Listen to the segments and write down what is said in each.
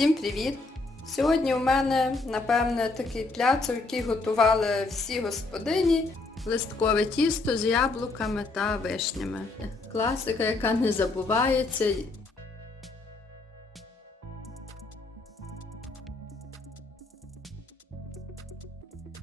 Всім привіт! Сьогодні у мене, напевне, такий пляцок, який готували всі господині. Листкове тісто з яблуками та вишнями. Класика, яка не забувається.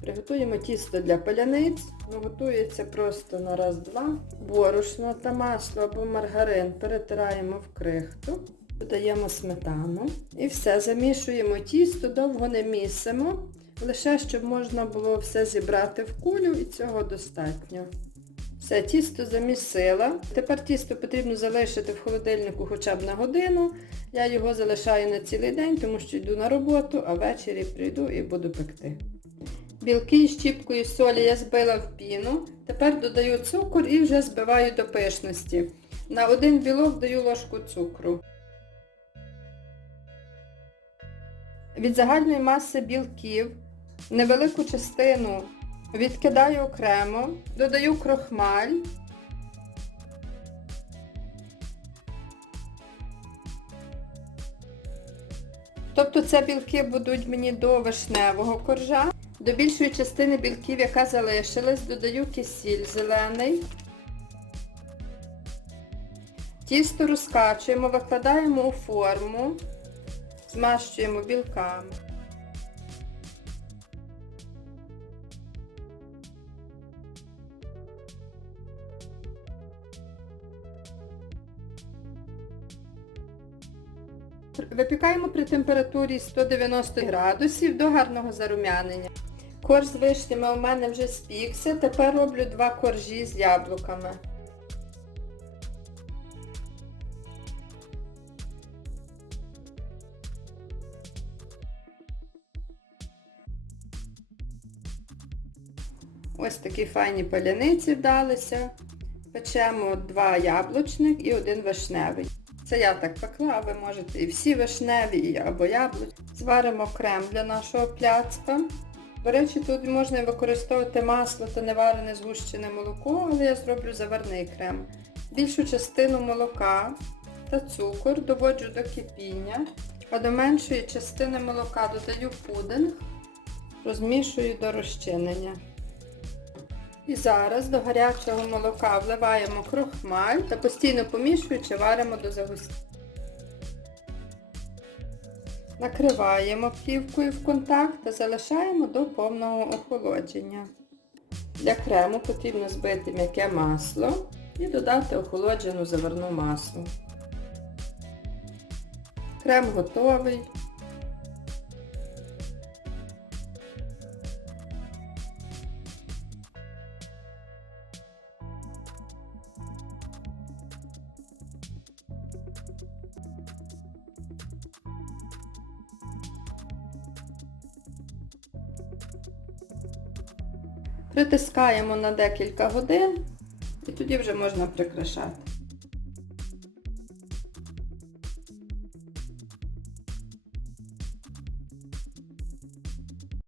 Приготуємо тісто для паляниць. Ну, Готується просто на раз-два. Борошно та масло або маргарин перетираємо в крихту. Додаємо сметану і все, замішуємо тісто, довго не місимо, лише щоб можна було все зібрати в кулю і цього достатньо. Все, тісто замісила. Тепер тісто потрібно залишити в холодильнику хоча б на годину. Я його залишаю на цілий день, тому що йду на роботу, а ввечері прийду і буду пекти. Білки з щіпкою солі я збила в піну. Тепер додаю цукор і вже збиваю до пишності. На один білок даю ложку цукру. Від загальної маси білків невелику частину відкидаю окремо, додаю крохмаль. Тобто це білки будуть мені до вишневого коржа. До більшої частини білків, яка залишилась, додаю кисіль зелений. Тісто розкачуємо, викладаємо у форму, змащуємо білками. Випікаємо при температурі 190 градусів до гарного зарум'янення. Корж з вишнями у мене вже спікся, тепер роблю два коржі з яблуками. Ось такі файні паляниці вдалися. Печемо два яблучних і один вишневий. Це я так пекла, а ви можете і всі вишневі, і або яблучні. Зваримо крем для нашого пляцка. До речі, тут можна використовувати масло та неварене згущене молоко, але я зроблю заварний крем. Більшу частину молока та цукор доводжу до кипіння, а до меншої частини молока додаю пудинг, розмішую до розчинення. І зараз до гарячого молока вливаємо крохмаль та постійно помішуючи варимо до загустіння. Накриваємо плівкою в контакт та залишаємо до повного охолодження. Для крему потрібно збити м'яке масло і додати охолоджену заварну масу. Крем готовий. Притискаємо на декілька годин і тоді вже можна прикрашати.